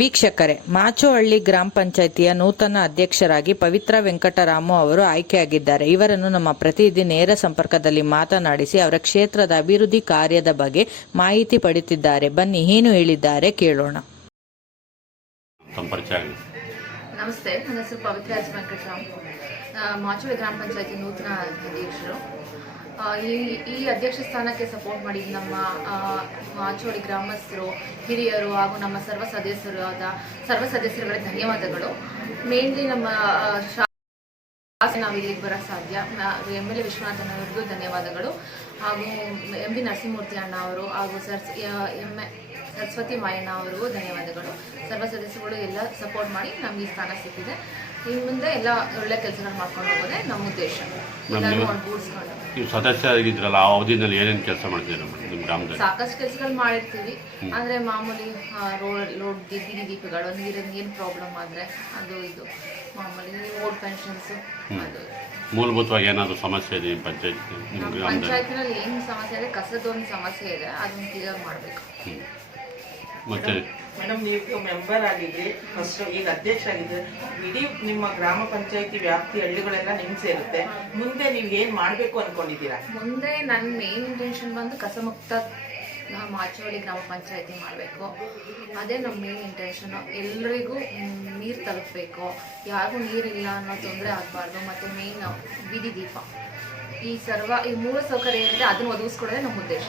ವೀಕ್ಷಕರೇ, ಮಾಚೋಹಳ್ಳಿ ಗ್ರಾಮ ಪಂಚಾಯಿತಿಯ ನೂತನ ಅಧ್ಯಕ್ಷರಾಗಿ ಪವಿತ್ರ ವೆಂಕಟರಾಮು ಅವರು ಆಯ್ಕೆಯಾಗಿದ್ದಾರೆ. ಇವರನ್ನು ನಮ್ಮ ಪ್ರತಿನಿಧಿ ನೇರ ಸಂಪರ್ಕದಲ್ಲಿ ಮಾತನಾಡಿಸಿ ಅವರ ಕ್ಷೇತ್ರದ ಅಭಿವೃದ್ಧಿ ಕಾರ್ಯದ ಬಗ್ಗೆ ಮಾಹಿತಿ ಪಡೆಯುತ್ತಿದ್ದಾರೆ. ಬನ್ನಿ, ಏನು ಹೇಳಿದ್ದಾರೆ ಕೇಳೋಣ. ನಮಸ್ತೆ. ನನ್ನ ಹೆಸರು ಪವಿತ್ರ ಎಸ್ ವೆಂಕಟರಾಮ್ ಆ, ಮಾಚುಳಿ ಗ್ರಾಮ ಪಂಚಾಯತಿ ನೂತನ ಅಧ್ಯಕ್ಷರು. ಈ ಈ ಅಧ್ಯಕ್ಷ ಸ್ಥಾನಕ್ಕೆ ಸಪೋರ್ಟ್ ಮಾಡಿದ ನಮ್ಮ ಆ, ಮಾಚೋಳಿ ಗ್ರಾಮಸ್ಥರು ಹಿರಿಯರು ಹಾಗೂ ನಮ್ಮ ಸರ್ವ ಸದಸ್ಯರು ಆದ ಸರ್ವ ಸದಸ್ಯರುಗಳಿಗೆ ಧನ್ಯವಾದಗಳು. ಮೇನ್ಲಿ ನಮ್ಮ ಶಾ- ನಾವು ಇಲ್ಲಿಗೆ ಬರೋಕ್ಕೆ ಸಾಧ್ಯ. ಎಂ ಎಲ್ ಎ ವಿಶ್ವನಾಥನ್ ಅವರಿಗೂ ಧನ್ಯವಾದಗಳು. ಹಾಗೂ ಎಂ ಬಿ ನರಸಿಂಹಮೂರ್ತಿ ಅಣ್ಣ ಅವರು ಹಾಗೂ ಸರ್ ಎಂ ಸರಸ್ವತಿ ಮಾಯಣ್ಣ ಅವರಿಗೂ ಧನ್ಯವಾದಗಳು. ಸರ್ವ ಸದಸ್ಯಗಳು ಎಲ್ಲ ಸಪೋರ್ಟ್ ಮಾಡಿ ನಮ್ಗೆ ಈ ಸ್ಥಾನ ಸಿಕ್ಕಿದೆ. ಈ ಮುಂದೆ ಎಲ್ಲ ಒಳ್ಳೆ ಕೆಲಸಗಳು ಮಾಡ್ಕೊಂಡು ಹೋಗೋದೇ ನಮ್ಮ ಉದ್ದೇಶ. ನೀವು ಸದಸ್ಯರಾಗಿದ್ರಲ್ಲ ಆ ಅವಧಿನಲ್ಲಿ ಏನೇನು ಕೆಲಸ ಮಾಡ್ತೀರಾ ನಿಮ್ಮ ಗ್ರಾಮದಲ್ಲಿ? ಸಾಕಷ್ಟು ಕೆಲಸಗಳು ಮಾಡಿರ್ತೀವಿ. ಅಂದ್ರೆ ಮಾಮೂಲಿ ರೋಡ್ ಲೋಡ್ ಬೀದಿ ದೀಪಗಳು ನೀರಿನ ಏನು ಪ್ರಾಬ್ಲಮ್ ಆದ್ರೆ ಅದು ಇದು. ಮಾಮೂಲಿ ಪೆನ್ಷನ್ಸ್ ಅದು ಮೂಲಭೂತವಾಗಿ ಏನಾದರೂ ಸಮಸ್ಯೆ ಇದೆ ನಿಮ್ಮ ಪಂಚಾಯತ್ ನಿಮ್ಮ ನಮ್ಮ ಗ್ರಾಮದಲ್ಲಿ? ಪಂಚಾಯತಿನಲ್ಲಿ ಏನು ಸಮಸ್ಯೆ ಇದೆ? ಕಸದ ಒಂದು ಸಮಸ್ಯೆ ಇದೆ. ಅದನ್ನ ಕ್ಲಿಯರ್ ಮಾಡಬೇಕು. ಮತ್ತೆ ಮತ್ತು? ಮೇಡಮ್ ನೀವು ಮೆಂಬರ್ ಆಗಿದ್ರಿ. ಫಸ್ಟ್ ಈಗ ಅಧ್ಯಕ್ಷ ಆಗಿದ್ರೆ ಇಡೀ ನಿಮ್ಮ ಗ್ರಾಮ ಪಂಚಾಯತಿ ವ್ಯಾಪ್ತಿ ಹಳ್ಳಿಗಳೆಲ್ಲ ನಿಮ್ ಸೇರುತ್ತೆ. ಮುಂದೆ ನೀವು ಏನ್ ಮಾಡ್ಬೇಕು ಅನ್ಕೊಂಡಿದ್ದೀರಾ? ಮುಂದೆ ನನ್ನ ಮೇನ್ ಇಂಟೆನ್ಷನ್ ಬಂದು ಕಸಮುಕ್ತ ನಾವು ಮಾಚೋಳಿ ಗ್ರಾಮ ಪಂಚಾಯತಿ ಮಾಡಬೇಕು. ಅದೇ ನಮ್ಮ ಮೇನ್ ಇಂಟೆನ್ಷನು ಎಲ್ರಿಗೂ ನೀರು ತಲುಪಬೇಕು. ಯಾರಿಗೂ ನೀರಿಲ್ಲ ಅನ್ನೋ ತೊಂದರೆ ಆಗಬಾರ್ದು. ಮತ್ತು ಮೇನ್ ಬೀದಿ ದೀಪ. ಈ ಸರ್ವ ಈ ಮೂಲ ಸೌಕರ್ಯ ಏನಿದೆ ಅದನ್ನು ಒದಗಿಸ್ಕೊಡೋದೇ ನಮ್ಮ ಉದ್ದೇಶ.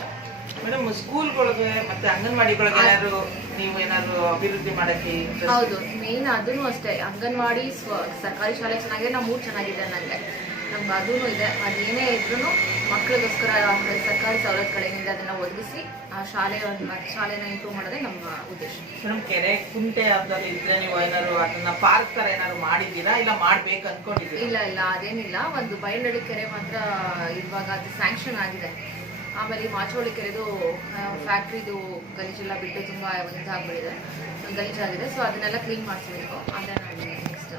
ಮೇಡಮ್ ಸ್ಕೂಲ್ಗಳಿಗೆ ಮತ್ತೆ ಅಂಗನವಾಡಿಗಳಿಗೆ ಏನಾದ್ರು ನೀವು ಏನಾದ್ರು ಅಭಿವೃದ್ಧಿ ಮಾಡಕ್ಕೆ ಹೌದು. ಮೇನ್ ಅದನ್ನು ಅಷ್ಟೇ. ಅಂಗನವಾಡಿ ಸ್ವ ಸರ್ಕಾರಿ ಶಾಲೆ ಚೆನ್ನಾಗಿದೆ ನಮ್ಮ ಊರು ಚೆನ್ನಾಗಿದೆ ನನಗೆ ನಮ್ಗೆ ಅದೂ ಇದೆ ಅದೇನೇ ಇದ್ರೂ ಮಕ್ಕಳಿಗೋಸ್ಕರ ಸರ್ಕಾರಿ ಸವಲತ್ತುಗಳೇನಿದೆ ಅದನ್ನು ಒದಗಿಸಿ ಆ ಶಾಲೆಯನ್ನು ಶಾಲೆನ ಇಂಪ್ರೂವ್ ಮಾಡೋದೇ ನಮ್ಮ ಉದ್ದೇಶ. ಮೇಡಮ್ ಕೆರೆ ಕುಂಟೆ ಯಾವ್ದಾದ್ರು ಇದ್ರೆ ನೀವು ಏನಾದ್ರು ಅದನ್ನ ಪಾರ್ಕ್ ತರ ಏನಾದ್ರು ಮಾಡಿದ್ದೀರಾ? ಇಲ್ಲ ಮಾಡ್ಬೇಕು ಅನ್ಕೊಂಡಿದ್ದೀರಾ ಇಲ್ಲ ಇಲ್ಲ ಅದೇನಿಲ್ಲ. ಒಂದು ಬಯಲಡಿ ಕೆರೆ ಮಾತ್ರ ಇವಾಗ ಅದು ಸ್ಯಾಂಕ್ಷನ್ ಆಗಿದೆ. ಆಮೇಲೆ ಈ ಮಾಚೋಳಿ ಕೆರೆದು ಫ್ಯಾಕ್ಟ್ರಿದು ಗಲೀಜೆಲ್ಲ ಬಿಟ್ಟು ತುಂಬ ಇದಾಗ್ಬಿಟ್ಟಿದೆ. ಗಲೀಜಾಗಿದೆ ಸೊ ಅದನ್ನೆಲ್ಲ ಕ್ಲೀನ್ ಮಾಡಿಸ್ಬೇಕು. ಅದನ್ನು ನಾನು ನೆಕ್ಸ್ಟ್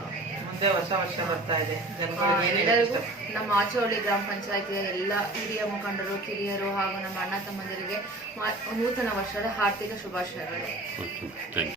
ಮುಂದೆ ಹೊಸ ವರ್ಷ ಬರ್ತಾ ಇದೆ. ಎಲ್ಲರಿಗೂ ನಮ್ಮ ಆಚೋಳಿ ಗ್ರಾಮ ಪಂಚಾಯತಿಯ ಎಲ್ಲ ಹಿರಿಯ ಮುಖಂಡರು ಕಿರಿಯರು ಹಾಗೂ ನಮ್ಮ ಅಣ್ಣ ತಮ್ಮಂದಿರಿಗೆ ಮ- ನೂತನ ವರ್ಷದ ಹಾರ್ದಿಕ ಶುಭಾಶಯಗಳು.